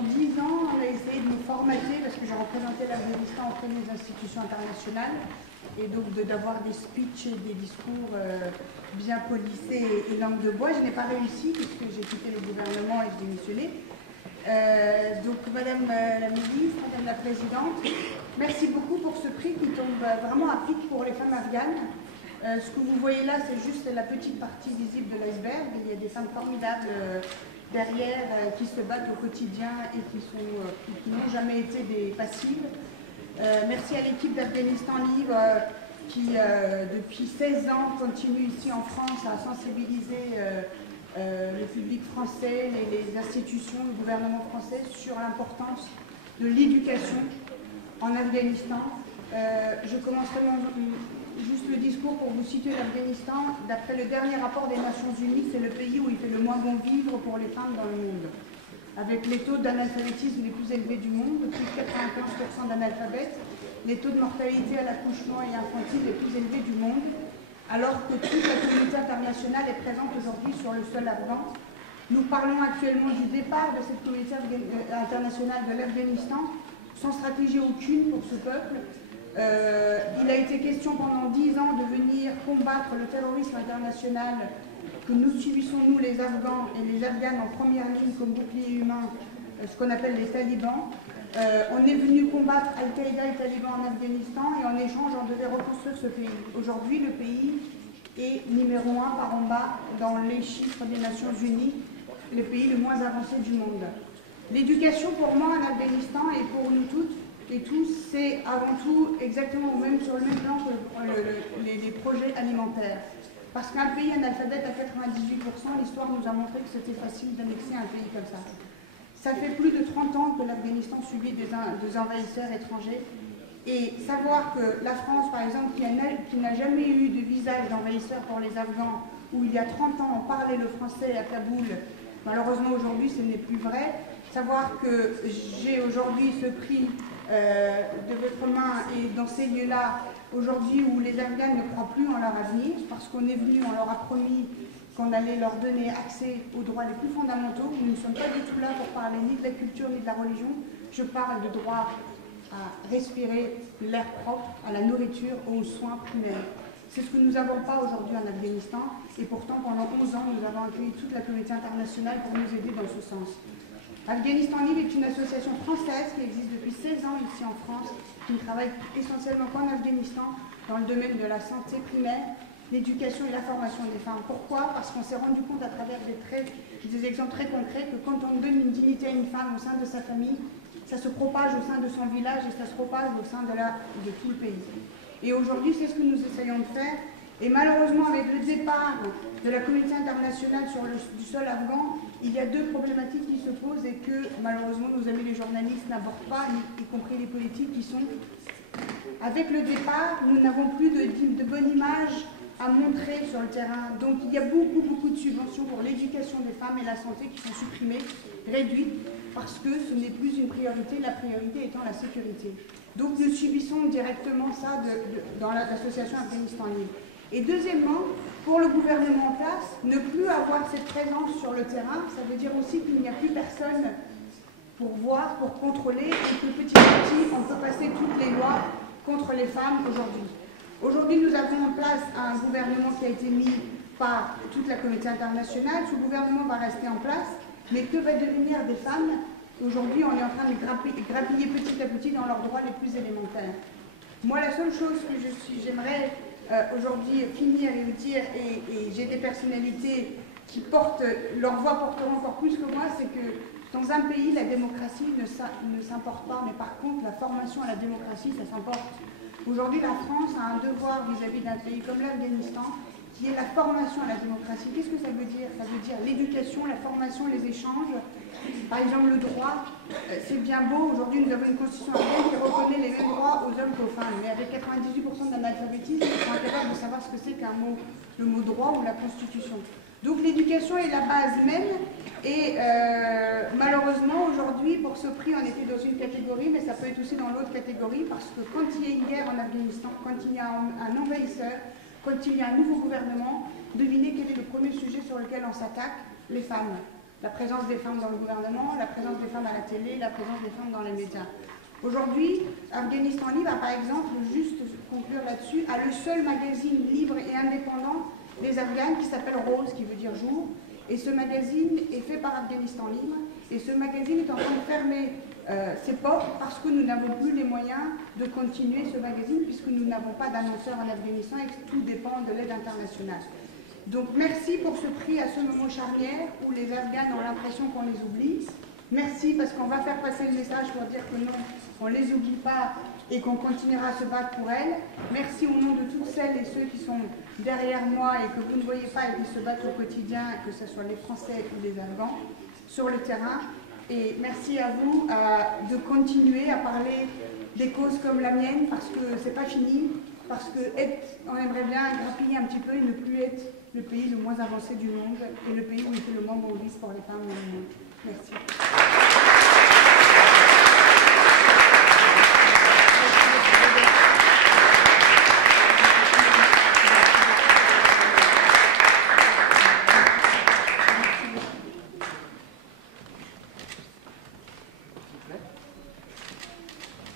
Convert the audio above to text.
pendant 10 ans, on a essayé de nous formater, parce que j'ai représenté l'Afghanistan auprès des institutions internationales, et donc d'avoir des speeches et des discours bien polissés et langue de bois. Je n'ai pas réussi, puisque j'ai quitté le gouvernement et j'ai démissionné. Donc, Madame la ministre, Madame la Présidente, merci beaucoup pour ce prix qui tombe vraiment à pic pour les femmes afghanes. Ce que vous voyez là, c'est juste la petite partie visible de l'iceberg. Il y a des femmes formidables derrière qui se battent au quotidien et qui n'ont jamais été des passives. Merci à l'équipe d'Afghanistan Libre qui, depuis 16 ans, continue ici en France à sensibiliser le public français, les institutions, le gouvernement français sur l'importance de l'éducation en Afghanistan. Je commencerai juste le discours pour vous situer l'Afghanistan. D'après le dernier rapport des Nations Unies, c'est le pays où il fait le moins bon vivre pour les femmes dans le monde, avec les taux d'analphabétisme les plus élevés du monde, plus de 95% d'analphabètes, les taux de mortalité à l'accouchement et infantile les plus élevés du monde, alors que toute la communauté internationale est présente aujourd'hui sur le sol afghan. Nous parlons actuellement du départ de cette communauté internationale de l'Afghanistan, sans stratégie aucune pour ce peuple. Il a été question pendant 10 ans de venir combattre le terrorisme international que nous subissons, nous les Afghans et les Afghanes en première ligne comme bouclier humain, ce qu'on appelle les talibans. On est venu combattre Al-Qaïda et talibans en Afghanistan et en échange on devait reconstruire ce pays. Aujourd'hui le pays est numéro 1 par en bas dans les chiffres des Nations Unies, le pays le moins avancé du monde. L'éducation pour moi en Afghanistan et pour nous toutes et tous, c'est avant tout exactement sur le même plan que les projets alimentaires. Parce qu'un pays analphabète à 98%, l'histoire nous a montré que c'était facile d'annexer un pays comme ça. Ça fait plus de 30 ans que l'Afghanistan subit des envahisseurs étrangers. Et savoir que la France, par exemple, qui n'a jamais eu de visage d'envahisseur pour les Afghans, où il y a 30 ans on parlait le français à Kaboul, malheureusement aujourd'hui ce n'est plus vrai. Savoir que j'ai aujourd'hui ce prix de votre main et dans ces lieux-là, aujourd'hui où les Afghans ne croient plus en leur avenir, parce qu'on est venu, on leur a promis qu'on allait leur donner accès aux droits les plus fondamentaux. Nous ne sommes pas du tout là pour parler ni de la culture ni de la religion. Je parle de droit à respirer l'air propre, à la nourriture, aux soins primaires. C'est ce que nous n'avons pas aujourd'hui en Afghanistan, et pourtant pendant 11 ans, nous avons accueilli toute la communauté internationale pour nous aider dans ce sens. Afghanistan Libre est une association française qui existe depuis 16 ans ici en France, qui ne travaille essentiellement qu'en Afghanistan, dans le domaine de la santé primaire, l'éducation et la formation des femmes. Pourquoi? Parce qu'on s'est rendu compte à travers des exemples très concrets que quand on donne une dignité à une femme au sein de sa famille, ça se propage au sein de son village et ça se propage au sein de tout le pays. Et aujourd'hui, c'est ce que nous essayons de faire. Et malheureusement, avec le départ de la communauté internationale du sol afghan, il y a deux problématiques qui se posent et que malheureusement nos amis les journalistes n'abordent pas, y compris les politiques, qui sont avec le départ, nous n'avons plus de bonne image à montrer sur le terrain. Donc il y a beaucoup de subventions pour l'éducation des femmes et la santé qui sont supprimées, réduites, parce que ce n'est plus une priorité, la priorité étant la sécurité. Donc nous subissons directement ça dans l'association Afghanistan Libre. Et deuxièmement, pour le gouvernement en place, ne plus avoir cette présence sur le terrain, ça veut dire aussi qu'il n'y a plus personne pour voir, pour contrôler, et que petit à petit, on peut passer toutes les lois contre les femmes aujourd'hui. Aujourd'hui, nous avons en place un gouvernement qui a été mis par toute la communauté internationale. Ce gouvernement va rester en place, mais que va devenir des femmes? Aujourd'hui, on est en train de grappiller petit à petit dans leurs droits les plus élémentaires. Moi, la seule chose que j'aimerais aujourd'hui finir et vous dire, et j'ai des personnalités qui portent, leur voix porteront encore plus que moi, c'est que dans un pays, la démocratie ne s'importe pas, mais par contre, la formation à la démocratie, ça s'importe. Aujourd'hui, la France a un devoir vis-à-vis d'un pays comme l'Afghanistan, qui est la formation à la démocratie. Qu'est-ce que ça veut dire? Ça veut dire l'éducation, la formation, les échanges. Par exemple, le droit, c'est bien beau. Aujourd'hui, nous avons une constitution afghane qui reconnaît les mêmes droits aux hommes qu'aux femmes. Mais avec 98% d'analphabétisme, ils sont incapables de savoir ce que c'est qu'un mot, le mot droit ou la constitution. Donc l'éducation est la base même. Et malheureusement, aujourd'hui, pour ce prix, on était dans une catégorie, mais ça peut être aussi dans l'autre catégorie, parce que quand il y a une guerre en Afghanistan, quand il y a un envahisseur, quand il y a un nouveau gouvernement, devinez quel est le premier sujet sur lequel on s'attaque? Les femmes. la présence des femmes dans le gouvernement, la présence des femmes à la télé, la présence des femmes dans les médias. Aujourd'hui, Afghanistan Libre, par exemple, juste conclure là-dessus, a le seul magazine libre et indépendant des Afghanes qui s'appelle Rose, qui veut dire jour. Et ce magazine est fait par Afghanistan Libre. Et ce magazine est en train de fermer ses portes parce que nous n'avons plus les moyens de continuer ce magazine puisque nous n'avons pas d'annonceurs en Afghanistan et que tout dépend de l'aide internationale. Donc merci pour ce prix à ce moment charnière où les Afghans ont l'impression qu'on les oublie. Merci parce qu'on va faire passer le message pour dire que non, on ne les oublie pas et qu'on continuera à se battre pour elles. Merci au nom de toutes celles et ceux qui sont derrière moi et que vous ne voyez pas et qui se battent au quotidien, que ce soit les Français ou les Afghans, sur le terrain. Et merci à vous de continuer à parler des causes comme la mienne parce que c'est pas fini, parce qu'on aimerait bien grappiller un petit peu et ne plus être le pays le moins avancé du monde et le pays où il fait le moins bon vice pour les femmes dans le monde. Merci.